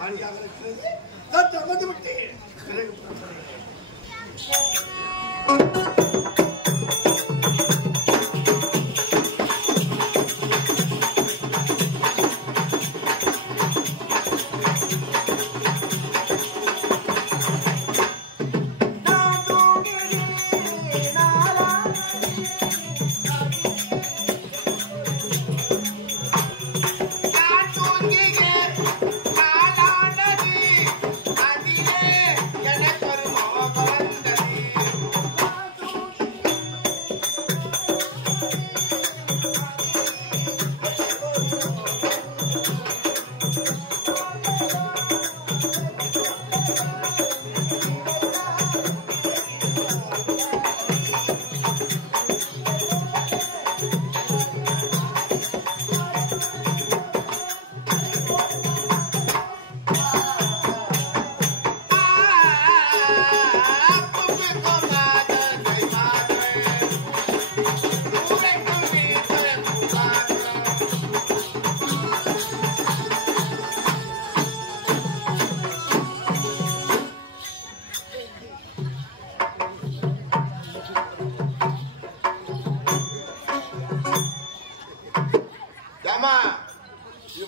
பணியாக இருக்கிறது. சற்று அமர்ந்து விட்டு பிறகு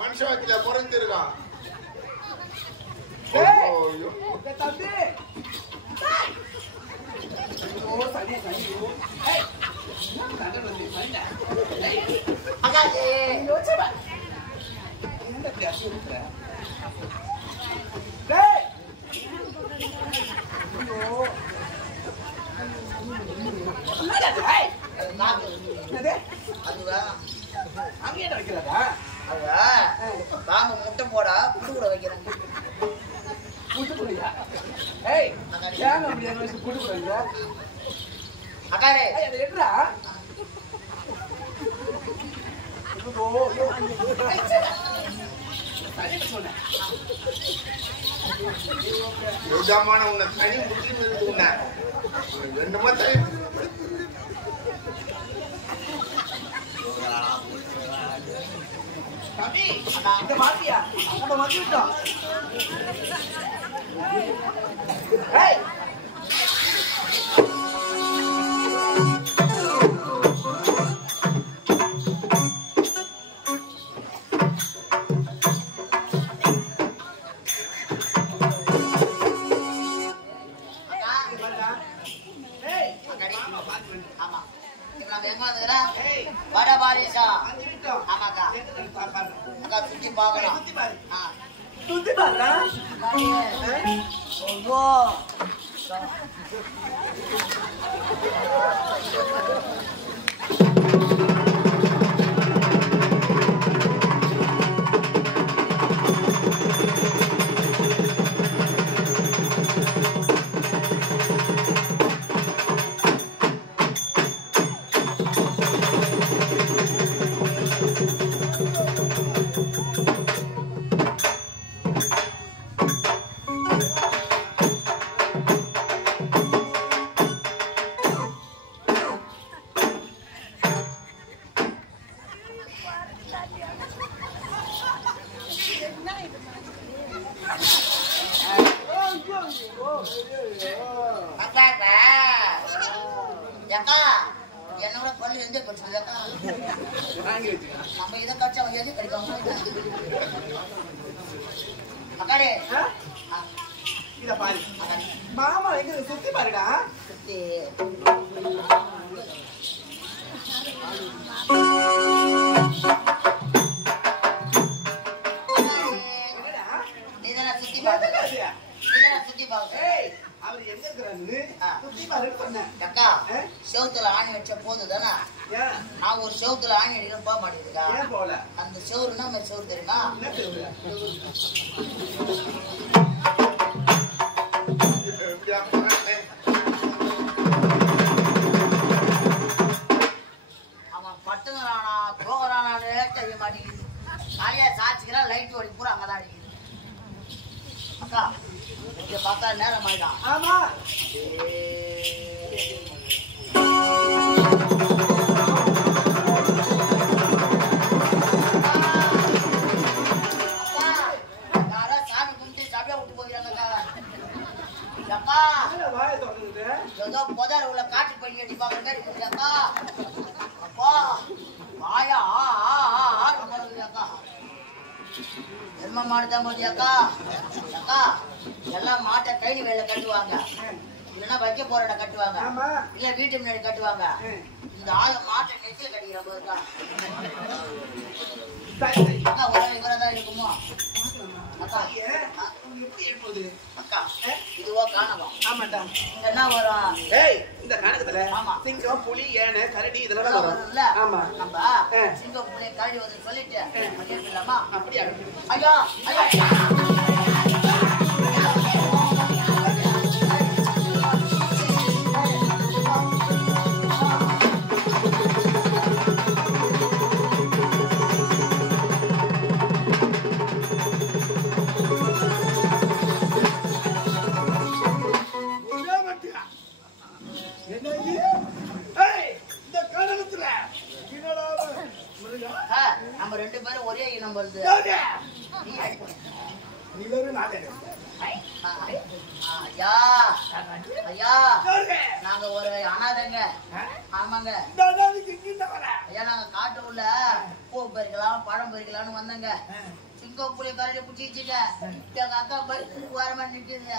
மனுஷத்துல பிறந்திருக்கான். பாம்பு முட்டை போடா புட்டு கூட வைக்கிறாங்க. அக்காரே உன்னை தனி முடிச்சு ரெண்டுமா தனி இந்த மாத்தியா நம்ம மாத்தி விட்டோம். வட பாரிசா ஆமாக்கா அக்கா சுத்தி பார்க்கலாம். சுத்தி பாரு. என்னோட பள்ளி எந்த படிச்சதுக்கா நம்ம இதை கட்சி அவங்க எது படிப்பாங்க. அக்காடே இத பாரு மாமா எங்க சுத்தி பாருடா. சுத்தி நீதான சுத்தி பாக்க சுத்தி பாக்க அவர் எங்க இருக்கிறாரு சுத்தி பாருன்னு சொன்னேன். அக்கா செவுத்துல ஆணி வச்ச போதுதானே நான் ஒரு செவுத்துல ஆணி அடிக்கணும் போக மாட்டேங்குதுக்கா. ஏன் போல அந்த செவுருன்னா நம்ம செவுரு தெரியுமா? என்ன செவுரு? அவன் பட்டுங்கிறானா போகிறானே தெரிய மாட்டேங்குது. காலையா சாச்சிக்கிறான் லைட் ஓடி பூரா அங்கதான் அடிக்குது. அக்கா இங்க பார்த்தா நேரம் ஆயிடும். ஆமா யாரோ வாயை தொடர்ந்து ஏதோ புதர் உள்ள காட்டு பண்ணி அடிப்பாங்க மாதிரி இருக்குதுக்கா. அப்பா வாயா அக்கா எரும மாடு தான் போதியாக்கா. அக்கா எல்லாம் மாட்டை கைனி வேலை கட்டுவாங்க, இல்லைன்னா வைக்க போறட கட்டுவாங்க, இல்ல வீட்டு முன்னாடி கட்டுவாங்க. இந்த ஆளு மாட்டை நெத்தில கட்டிக்கிற போதுக்கா. அக்கா உறவு இவரதான் இருக்குமோ அக்கா? அக்கா இதுவோ காணகம். ஆமாண்டா. என்ன வரும்? இந்த காணகத்துல ஆமா சிங்கம் புலி ஏனை கரடி இதெல்லாம் வரும்ல. ஆமா நம்ம சிங்கம் புலி கரடி வந்து சொல்லிட்டு பண்ணிடலாமா? அப்படியா? ஐயா நம்ம ரெண்டு பேரும் ஒரே இனம் வருது. ஐயா ஐயா நாங்க ஒரு அனாதைங்க. ஆமாங்க ஐயா, நாங்க காட்டு உள்ள பூ பறிக்கலாம் பழம் பறிக்கலாம்னு வந்தங்க. சிங்கம் புலி கரடி பிடிச்சிச்சுங்க. எங்க அக்கா பறிச்சு ஓரமா நிக்குது.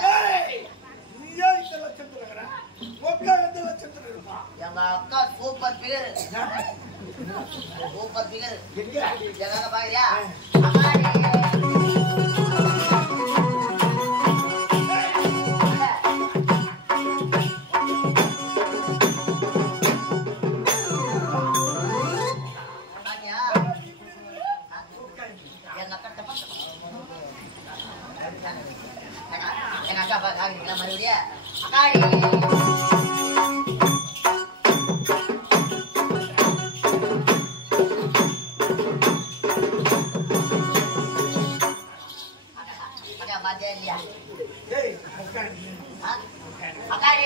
எங்க அக்கா சூப்பர் பிகர், சூப்பர் பிகர். எங்க அக்கா பாக்குறியா? எங்க அக்கா பாக்குறீங்களா மறுபடியும்? அக்காடி பாத்தியா இல்லையா? அக்காடி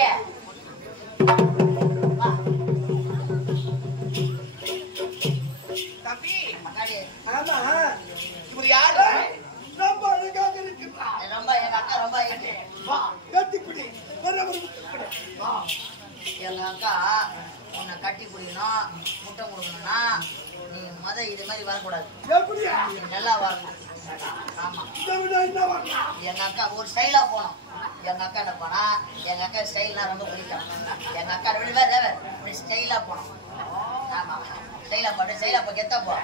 தம்பி அக்காடி. ஆமா இவர் யாரு? ரொம்ப அழகாக இருக்கிறா. ரொம்ப எங்க அக்கா ரொம்ப இருக்கு. கட்டிப்பிடி எங்க அக்கா உன்னை கட்டி குடிக்கணும், முட்டை கொடுக்கணும்னா நீ இது மாதிரி வரக்கூடாது, நல்லா வரணும். ஆமா எங்க அக்கா ஒரு ஸ்டைலா போனோம். எங்க அக்கா என்ன போனா, எங்க அக்கா ஸ்டைல்னா ரொம்ப பிடிக்கும். எங்க அக்கா ரெண்டு பேர் இப்படி ஸ்டைலா போனோம். ஆமா ஸ்டைலா போட்டு ஸ்டைலா போ கெத்தா போ.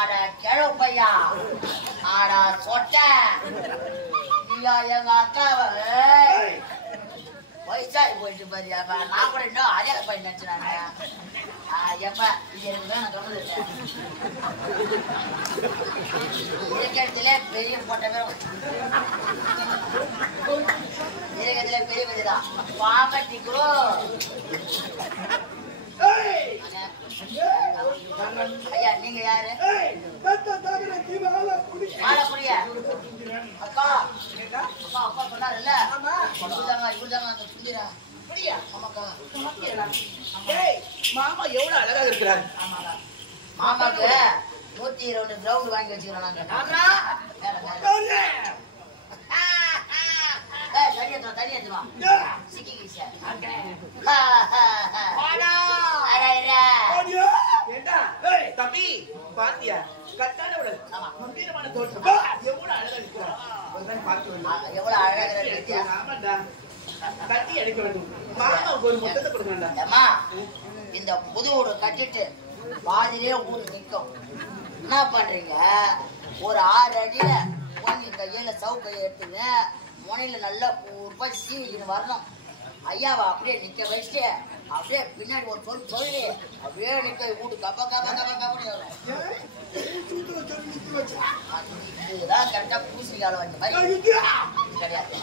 ஆட கிழவு பையா, ஆட சொட்ட எங்க அக்காவை வயசாகி போயிட்டு பாரியா. நான் கூட இன்னும் அடையாள பையன் நினைச்சுனாங்க. எப்ப இது எனக்கு தான் நான் இருக்கிறதுல பெரிய போட்டவே இருக்கிறதுல பெரிய பெரியதான் பாக்கட்டிக்கோ. ஐயா நீங்க யாரு? மாலக்குடியா? அக்கா அக்கா அப்பா சொன்னாருல்ல இவருதாங்க அந்த சுந்தரா. ஆமாக்கா மாமா எவ்வளவு அழகாக இருக்கிறார். ஆமாக்கா மாமாக்கு 120 கிரவுண்ட் வாங்கி வச்சுக்கிறோம் நாங்க. தண்ணி ஏற்றுமா சிக்கிக்கிச்சு. தம்பி பாத்தியா கட்டான உடல் கம்பீரமான தோற்றம் எவ்வளவு அழகா இருக்கிறார். எவ்வளவு அழகா. ஆமாண்டா கட்டி அடிக்க வேண்டும். மாமாவுக்கு ஒரு முத்தத்தை கொடுக்கணும்டா. அம்மா இந்த புது வீடு கட்டிட்டு பாதிலே ஊரு நிற்கும். என்ன பண்றீங்க? ஒரு 6 அடியில உங்க கையில சவுக்கையை எடுத்துங்க, முனையில நல்லா பூர்ப்பா சீவிக்கின்னு வரணும். ஐயாவை அப்படியே நிக்க வச்சுட்டு அப்படியே பின்னாடி ஒரு சொல்லி அப்படியே நிக்க வீட்டு கப்ப கப்ப கப்ப கப்படி வரும். இதுதான் கரெக்டா பூசணிக்கால வச்ச மாதிரி கிடையாது.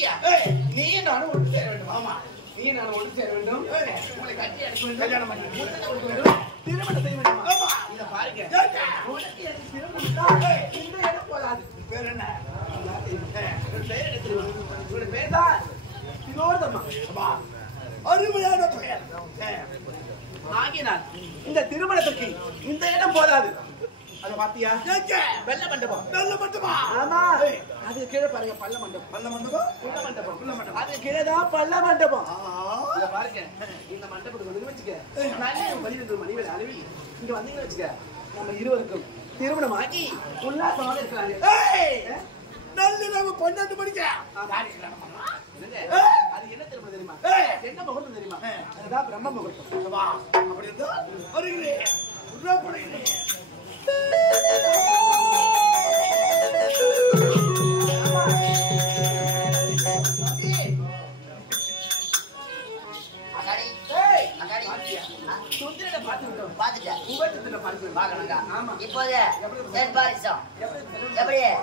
அப்படியா? நீ நானும் ஒன்று சேர வேண்டும். ஆமா, நீ நானும் ஒன்று சேர வேண்டும். உங்களை கட்டி அடிக்க வேண்டும், கல்யாணம் பண்ண வேண்டும், திருமணம் செய்ய வேண்டும். ஆமா, இத பாருங்க. உனக்கு எனக்கு திருமணம் தான். இந்த இடம் போதாது. பேர் என்ன? பேர் எடுத்துருவா. உங்களோட பேர் தான் திலோதமா. அருமையான பெயர். ஆகினால் இந்த திருமணத்துக்கு இந்த இடம் போதாது. அது பாத்தியா? வெள்ள மண்டபம். வெள்ள மண்டபம். ஆமா, அது கீழே பாருங்க பள்ள மண்டபம். பள்ள மண்டபம், புள்ள மண்டபம், புள்ள மண்டபம். அது கீழே தான் பள்ள மண்டபம். இத பாருங்க, இந்த மண்டபத்துக்கு வந்து வச்சுக்க. நல்ல வழியில மணிவேல அழுவி இங்க வந்தீங்க வச்சுக்க. நம்ம இருவருக்கும் திருமணம் ஆகி உல்லாசமாக இருக்காங்க. நல்ல நம்ம 12 மணிக்கு. அது என்ன திருமணம் தெரியுமா? என்ன முகூர்த்தம் தெரியுமா? அதுதான் பிரம்ம முகூர்த்தம். அப்படி இருந்தா வருகிறேன். உருவாப்படுகிறேன்.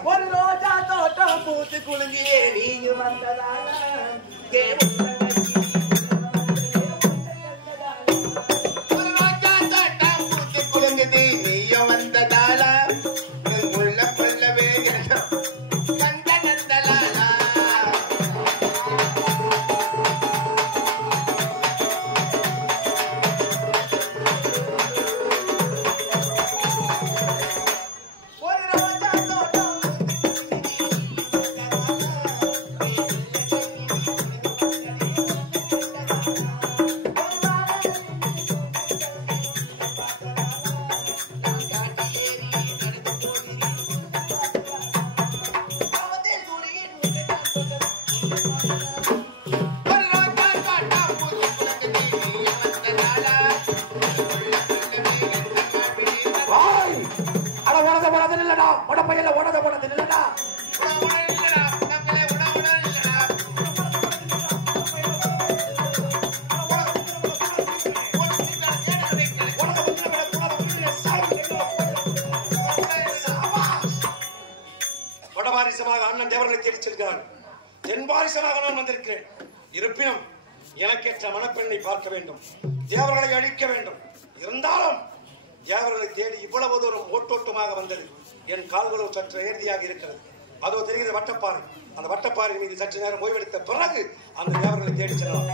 ஒரு ரோஜா தோட்டம் பூத்து குலுங்கி நீங்க வந்ததால அண்ணன் தேவர்களை தேடி செல்கிறான். தென்பாரிசமாக நான் வந்திருக்கிறேன். இருப்பினும் எனக்கேற்ற மணப்பெண்ணை பார்க்க வேண்டும், தேவர்களை அழிக்க வேண்டும். இருந்தாலும் தேவர்களை தேடி இவ்வளவு தூரம் ஓட்டோட்டமாக வந்தது என் கால்களும் சற்று ஏர்தியாக இருக்கிறது. அதோ தெரிகிற வட்டப்பாறை, அந்த வட்டப்பாறை மீது சற்று நேரம் ஓய்வெடுத்த பிறகு அந்த தேவர்களை தேடி செல்லலாம்.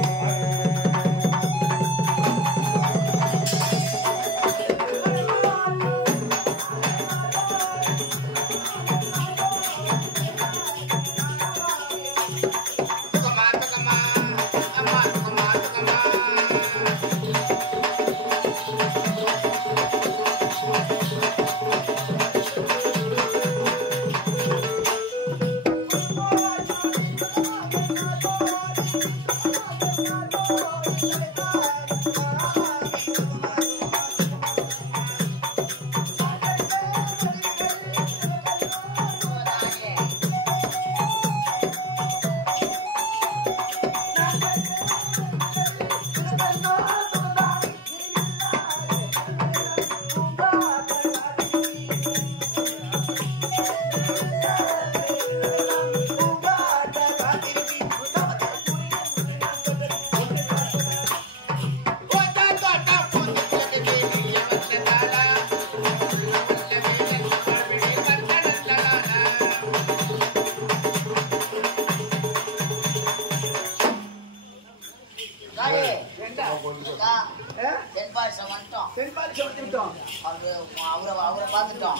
அவரை பார்த்துட்டோம்.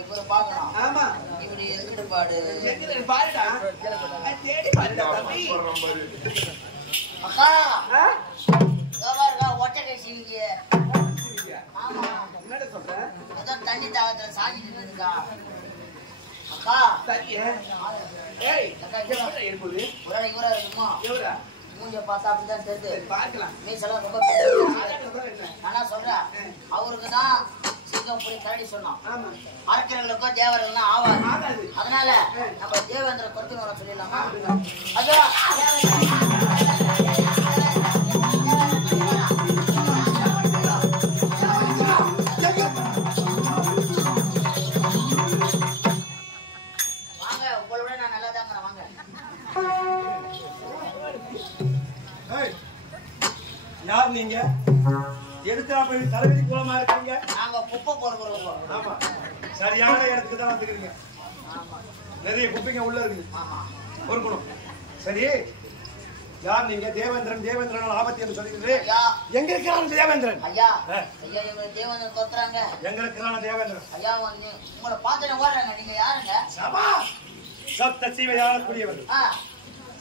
இவரை பார்க்கணும். ஆமா, இப்படி எங்கிட்டு பாடு பாருடா, தேடி பாருடா தம்பி. அக்கா கோபாருக்கா ஒட்டை கட்சிங்க. ஆமா, என்னடா சொல்ற? ஏதோ தண்ணி தாகத்துல சாஞ்சிட்டு இருக்குக்கா. அக்கா சரியே. ஏய் அக்கா இங்க ஏற்புது. ஒரே இவரா இருக்குமா? இவரா மூஞ்ச பார்த்தா அப்படிதான் தெரியுது. பார்க்கலாம். மீசெல்லாம் ரொம்ப ஆனா சொல்றேன், அவருக்கு தான் சிங்கப்பூரி கரடி சொன்னோம். அரக்கர்களுக்கோ தேவர்களும் ஆவாது. அதனால நம்ம தேவேந்திர கொத்து வர சொல்லிடலாமா? அதான் வாங்க, உங்களோட நான் நல்லா தாங்க. வாங்க யார் நீங்க? எதுக்கு அப்படி தலைவிதி கோலமா இருக்கீங்க? நாங்க குப்பை பொறுக்கிறோம். ஆமா, சரியான இடத்துக்கு தான் வந்துக்கிறீங்க. ஆமா நிறைய குப்பைங்க உள்ள இருக்குது, ஆமா. பொறுக்கணும். சரி, யார் நீங்க? தேவேந்திரன். தேவேந்திரன் ஆபத்து என்று சொல்லிட்டு ஐயா எங்க இருக்கிறான் தேவேந்திரன்? ஐயா ஐயா எங்க தேவன் தோத்துறாங்க. எங்க இருக்கிறான் தேவேந்திரன்? ஐயா வந்து உங்களை பார்த்துட்டு ஓடுறாங்க. நீங்க யாருங்க? சபா சப்த சீவை ஆளக்கூடியவர், ஆ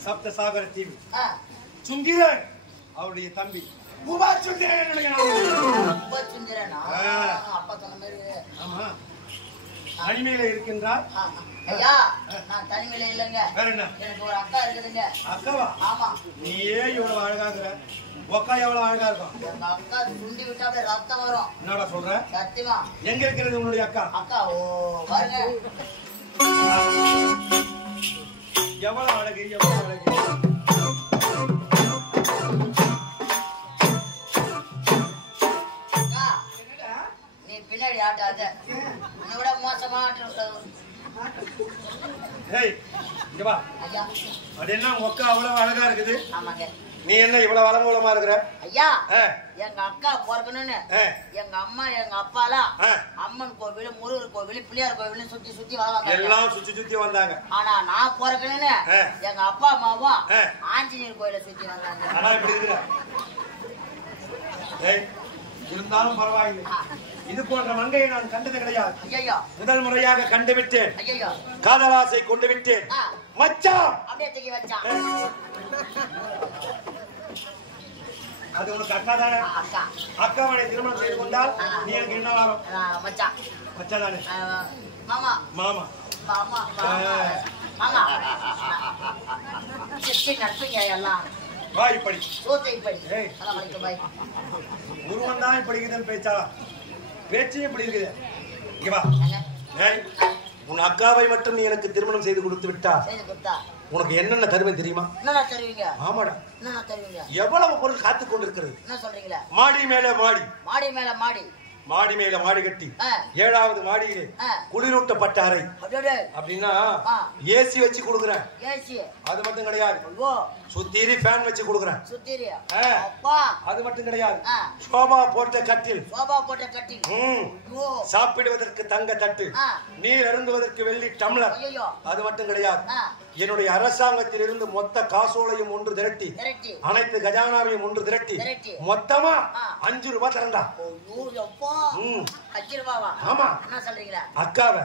சப்த சாகர தீவு ஆ சுந்திரன் அவருடைய தம்பி உபா சுந்திரன். ரொம்ப சுந்தரனா? அப்பா சொன்ன மாதிரி. ஆமா, தனிமையில இருக்கின்றார். ஐயா நான் தனிமையில இல்லைங்க. வேற என்ன? எனக்கு ஒரு அக்கா இருக்குதுங்க. அக்காவா? ஆமா. நீயே இவ்வளவு அழகாகிற, ஒக்கா எவ்வளவு அழகா இருக்கும். எங்க அக்கா சுண்டி விட்டா அப்படியே ரத்தம் வரும். என்னடா சொல்ற? சத்தியமா. எங்க இருக்கிறது உன்னுடைய அக்கா? அக்கா ஓ பாருங்க. எவ்வளவு அழகு, எவ்வளவு அழகு. அக்கா நீ பின்னாடி ஆட்டாத. உன்னை விட மோசமா ஏய், இங்க வா. ஐயா அது என்ன உங்க அக்கா அவ்வளவு அழகா இருக்குது, ஆமாங்க. நீ என்ன இவ்வளவு அலங்கோலமா இருக்கிற? ஐயா ஆ, எங்க அக்கா பிறக்கணும்னு ஆ, எங்க அம்மா எங்க அப்பாலாம் ஆ. அம்மன் கோவில், முருகர் கோவில், பிள்ளையார் கோவில் சுத்தி சுத்தி வளர்ந்தாங்க. எல்லாம் சுத்தி சுத்தி வந்தாங்க. ஆனா நான் பிறக்கணும்னு ஆ. எங்க அப்பா அம்மாவும் ஆ. ஆஞ்சநேயர் கோயில சுத்தி வந்தாங்க. ஆனா இப்படி இருக்கிற. ஏய், இருந்தாலும் பரவாயில்லை. இது போன்ற மங்கையை நான் கண்டது கிடையாது. ஐயோ முதல் முறையாக கண்டு விட்டேன். ஐயோ காதலாசை கொண்டு விட்டேன். ஆ, மச்சான், அப்படியே தூக்கி வச்சான். அது உனக்கு அக்கா தானே? அக்கா அக்காவனை திருமணம் செய்து கொண்டால் நீ எனக்கு என்ன வரும்? மச்சான். மச்சான் தானே? மாமா மாமா. மாமா மாமா சித்தி நட்புங்க எல்லாம். வா இப்படி. சூத்தை இப்படி. ஏய். அதான் வலிக்கும் பாய். உருவம் தான் இப்படி இருக்குதுன்னு பேச்சா? பேச்சு எப்படி இருக்குது? இங்க வா. ஏய், உன் அக்காவை மட்டும் நீ எனக்கு திருமணம் செய்து கொடுத்து விட்டா செய்து கொடுத்தா உனக்கு என்னென்ன தருவேன் தெரியுமா? என்னண்ணா தருவீங்க? ஆமாடா. என்னண்ணா தருவீங்க? எவ்வளவு பொருள் காத்துக் கொண்டிருக்கிறது. என்ன சொல்றீங்களா? மாடி மேல மாடி, மாடி மேல மாடி. மாடி மேல மாடி கட்டி ஆ. 7வது மாடியிலே ஆ. குளிரூட்டப்பட்ட அறை. அப்படியே அப்படின்னா ஆ. ஏசி வச்சு கொடுக்குறேன். ஏசி. அது மட்டும் கிடையாது, ஓ சுத்தீரி ஃபேன் வச்சு கொடுக்குறேன். சுத்திரியா? ஆ. அப்பா அது மட்டும் கிடையாது, ஆ. சோபா போட்ட கட்டில். சோபா போட்ட கட்டி. ம். ஓ சாப்பிடுவதற்கு தங்க தட்டு, ஆ. நீர் அருந்துவதற்கு வெள்ளி டம்ளர். ஐயோ அது மட்டும் கிடையாது, ஆ. என்னுடைய அரசாங்கத்தில் இருந்து மொத்த காசோலையும் ஒன்று திரட்டி, கரெக்ட். அனைத்து கஜானாவையும் ஒன்று திரட்டி திரட்டி. மொத்தமா ஆ. 5 ரூபாய் தரண்டா. ஐயோ அப்பா ம். 5 ரூபாவா? ஆமா. என்ன சொல்றீங்களா? அக்காவை